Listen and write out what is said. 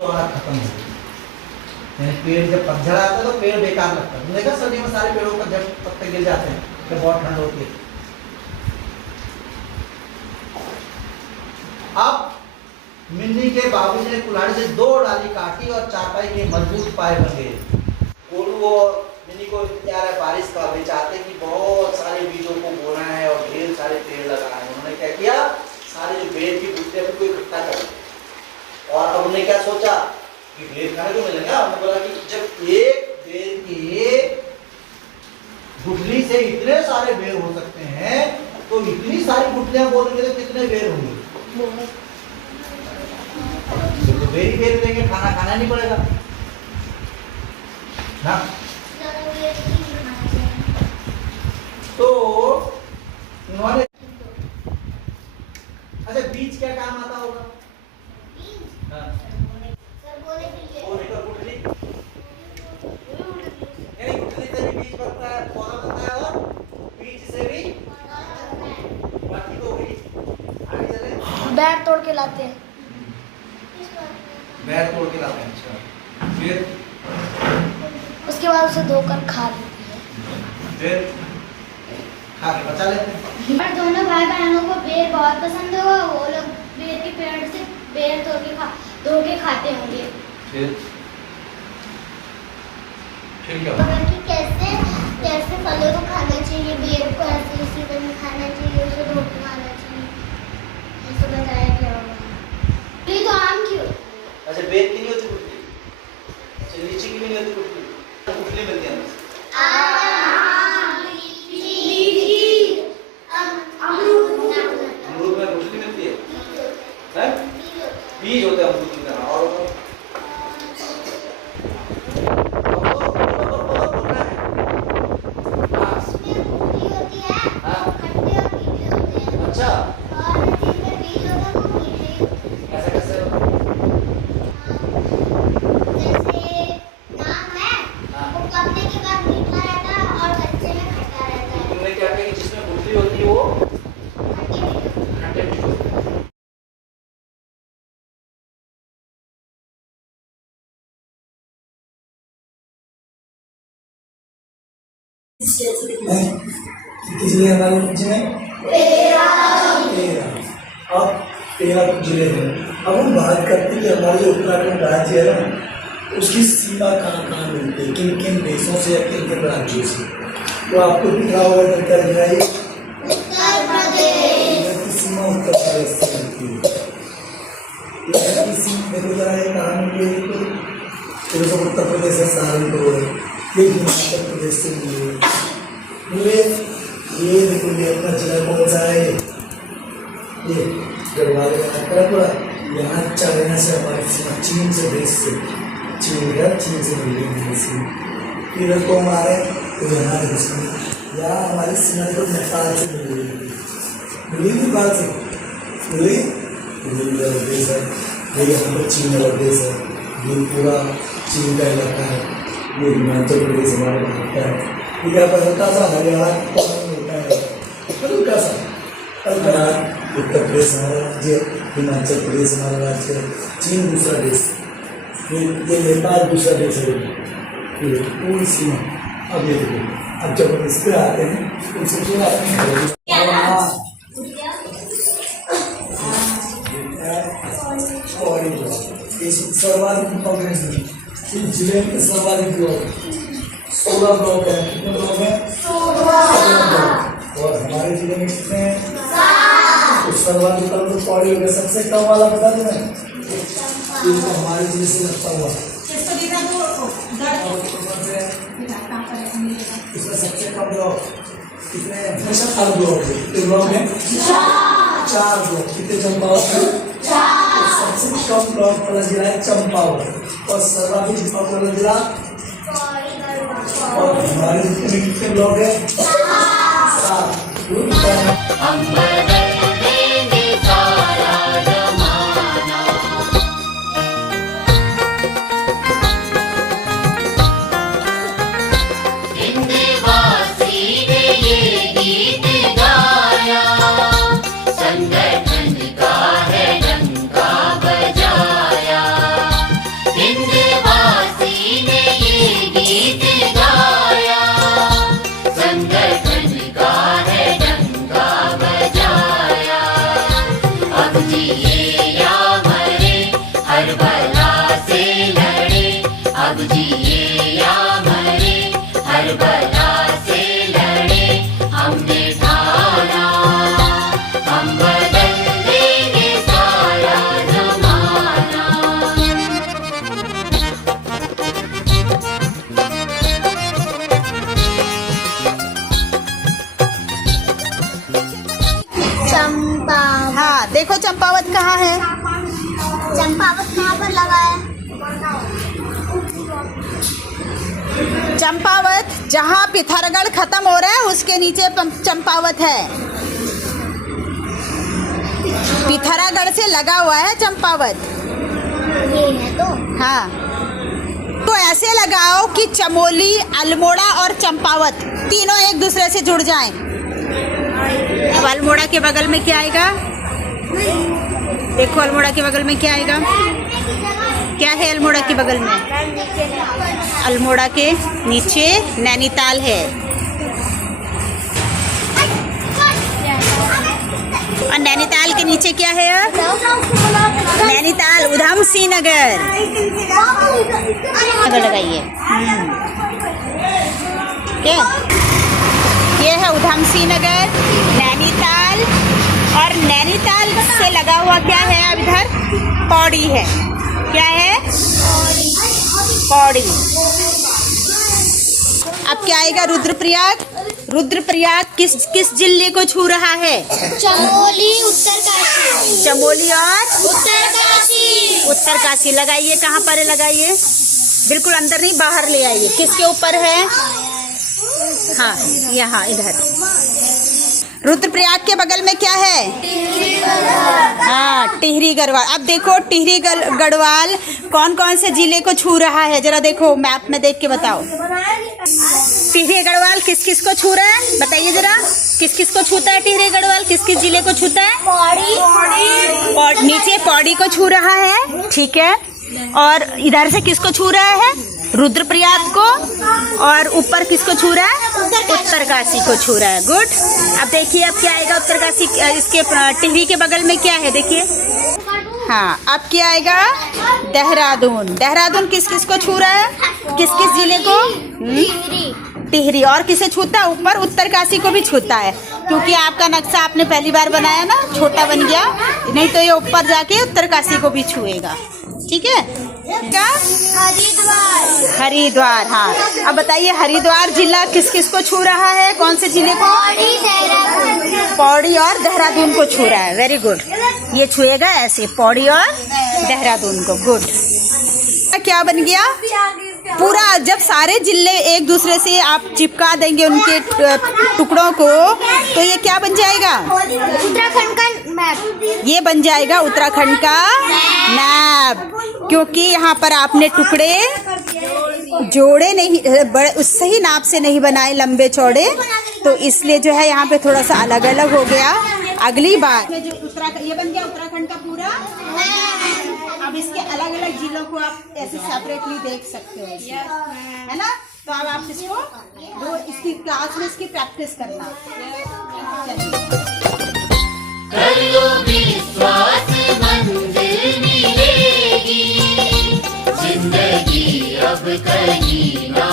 खत्म हो गई। पेड़ जब पतझड़ आता है तो पेड़ बेकार लगता है। देखा सर्दी में सारे पेड़ों पर जब पत्ते गिर जाते हैं तो बहुत ठंड होती है। अब मिन्नी के बाबूजी ने कुल्हाड़ी से 2 डाली काटी और चारपाई के मजबूत पाए बन गए। गोलू और मिन्नी को इंतजार है बारिश का। वे चाहते कि बहुत सारे बीजों को बोना है और ढेर सारे पेड़ लगाना है। उन्होंने क्या किया, सारे जो बेर की गुठलियां को इकट्ठा कर दिया। और अब उन्होंने क्या सोचा कि बेर खाने को मिलेगा। उन्होंने बोला कि जब एक बेर की गुठली से इतने सारे बेर हो सकते हैं तो इतनी सारी गुठलियां बोलेंगे तो कितने बेर होंगे। तो बेर ही बेर देंगे, खाना खाना नहीं पड़ेगा ना। तो उन्होंने अच्छा बीज क्या काम आता होगा? हाँ। गुठली से भी बीज बनता है, पौधा बनता है और बीज से भी बाकी तो हुई। आगे चले। बैर तोड़ के लाते हैं। बैर तोड़ के लाते हैं। अच्छा फिर उसके बाद उसे धोकर खा लेते हैं। फिर खा के बचा लेते हैं। पर दोनों भाई बहनों को बेर बहुत पसंद होगा। वो लोग बेर के पेड़ से बेर तोड़ के धो के खाते होंगे। फिर क्या कि कैसे कैसे फलों को खाना चाहिए, बेर को ऐसे इसी तरह खाना चाहिए, उसे धो के खाना चाहिए, ऐसे बताया गया होगा। ये तो आम क्यों? अच्छा बेर की नहीं होती गुठली, अच्छा लीची की नहीं होती गुठली, गुठली मिलती है हमसे। अमरूद में गुठली मिलती है, हैं? बीज होते हैं अमरूद की तरह। और इसलिए हमारे राज्य में 13 अब 13 जिले हैं। अब हम बात करते हैं कि हमारे जो उत्तराखंड राज्य है ना, उसकी सीमा कहाँ कहाँ मिलती है, किन किन देशों से या किन किन राज्यों से। तो आपको दिख रहा होगा उत्तर प्रदेश की सीमा उत्तर प्रदेश से मिलती है। इधर की सीमा देखो जरा, ये कहाँ मिलती है? तो उत्तर प्रदेश है सहारनपुर है, ये हिमाचल प्रदेश से मिले। ये देखो ये अपना जिला कौन सा है? ये गढ़वाल का। यहाँ चाइना से हमारी सीमा, चीन से देश से, चीन से मिल रही है। इधर को हमारे तो यहाँ यहाँ हमारी सीमा को नेपाल से मिल रही है। मिली नेपाल से मिली देश है। ये यहाँ पर चीन वाला देश है। ये पूरा चीन का इलाका है। ये हिमाचल प्रदेश हमारे होता है। ये क्या हल्का सा हरियाणा होता है, हल्का सा हल्का। उत्तर प्रदेश हमारा राज्य, हिमाचल प्रदेश हमारा राज्य, चीन दूसरा देश, ये नेपाल दूसरा देश है। ये पूरी सीमा। अब ये देखो, अब जब हम इस पर आते हैं तो सबसे सर्वाधिक कांग्रेस में इस जिले में सर्वाधिक ब्लॉक 16 ब्लॉक है। कितने ब्लॉक हैं? 16। और हमारे जिले में कितने हैं? 7। तो सर्वाधिक तो पौड़ी हो गया। सबसे कम वाला बता दो मैं, तो हमारे जिले से लगता हुआ इसमें सबसे कम ब्लॉक कितने हैं? 4 ब्लॉक है। कितने ब्लॉक हैं? 4 ब्लॉक। कितने चंपावत है? 4। सबसे कम ब्लॉक वाला जिला है चंपावत और सर्वाधिक ब्लॉक वाला जिला। और हमारे जिले में कितने ब्लॉक है? 7। चंपावत, जहाँ पिथौरागढ़ खत्म हो रहा है उसके नीचे चंपावत है। पिथौरागढ़ से लगा हुआ है चंपावत। ये है तो हाँ, तो ऐसे लगाओ कि चमोली, अल्मोड़ा और चंपावत तीनों एक दूसरे से जुड़ जाएं। अब अल्मोड़ा के बगल में क्या आएगा? देखो अल्मोड़ा के बगल में क्या आएगा? क्या है अल्मोड़ा के बगल में? अल्मोड़ा के नीचे नैनीताल है और नैनीताल के नीचे क्या है? नैनीताल उधम सिंह नगर लगाइए। क्या ये है? उधम सिंह नगर, नैनीताल, और नैनीताल से लगा हुआ क्या है? अब इधर पौड़ी है। क्या है? पौड़ी। अब क्या आएगा? रुद्रप्रयाग। रुद्रप्रयाग किस जिले को छू रहा है? चमोली, उत्तरकाशी। चमोली और उत्तरकाशी। उत्तरकाशी लगाइए। कहाँ पर है? लगाइए, बिल्कुल अंदर नहीं, बाहर ले आइए। किसके ऊपर है? हाँ, यहाँ इधर। रुद्रप्रयाग के बगल में क्या है? हाँ, टिहरी गढ़वाल। अब देखो टिहरी गढ़वाल कौन कौन से जिले को छू रहा है? जरा देखो मैप में देख के बताओ। टिहरी गढ़वाल किस किस को छू रहा है? बताइए जरा, किस किस को छूता है टिहरी गढ़वाल? किस किस जिले को छूता है? पौड़ी। नीचे पौड़ी को छू रहा है, ठीक है। और इधर से किसको छू रहा है? रुद्रप्रयाग को। और ऊपर किसको छू रहा है? उत्तरकाशी को छू रहा है। गुड। अब देखिए अब क्या आएगा? उत्तरकाशी इसके टिहरी के बगल में क्या है? देखिए। हाँ, अब क्या आएगा? देहरादून। देहरादून किस किस को छू रहा है? किस किस जिले को? टिहरी। और किसे छूता है? ऊपर उत्तरकाशी को भी छूता है, क्योंकि आपका नक्शा आपने पहली बार बनाया ना, छोटा बन गया, नहीं तो ये ऊपर जाके उत्तरकाशी को भी छुएगा। ठीक है। क्या? हरिद्वार। हरिद्वार। हाँ, अब बताइए हरिद्वार जिला किस किस को छू रहा है? कौन से जिले को? पौड़ी, देहरादून। पौड़ी और देहरादून को छू रहा है। Very good. ये छुएगा ऐसे, पौड़ी और देहरादून को। गुड। क्या बन गया? पूरा जब सारे जिले एक दूसरे से आप चिपका देंगे उनके टुकड़ों को, तो ये क्या बन जाएगा? उत्तराखंड का मैप। ये बन जाएगा उत्तराखंड का मैप, क्योंकि यहाँ पर आपने टुकड़े जोड़े नहीं, सही नाप से नहीं बनाए, लंबे चौड़े, तो इसलिए जो है यहाँ पे थोड़ा सा अलग अलग हो गया। अगली बार जो ये बन गया उत्तराखंड का पूरा। अब इसके अलग अलग जिलों को आप ऐसे सेपरेटली देख सकते हो, है ना। तो अब आप इसको वो इसकी क्लास में इसकी प्रैक्टिस करना। कर लो विश्वास, मंजिल मिलेगी, जिंदगी अब कहीं ना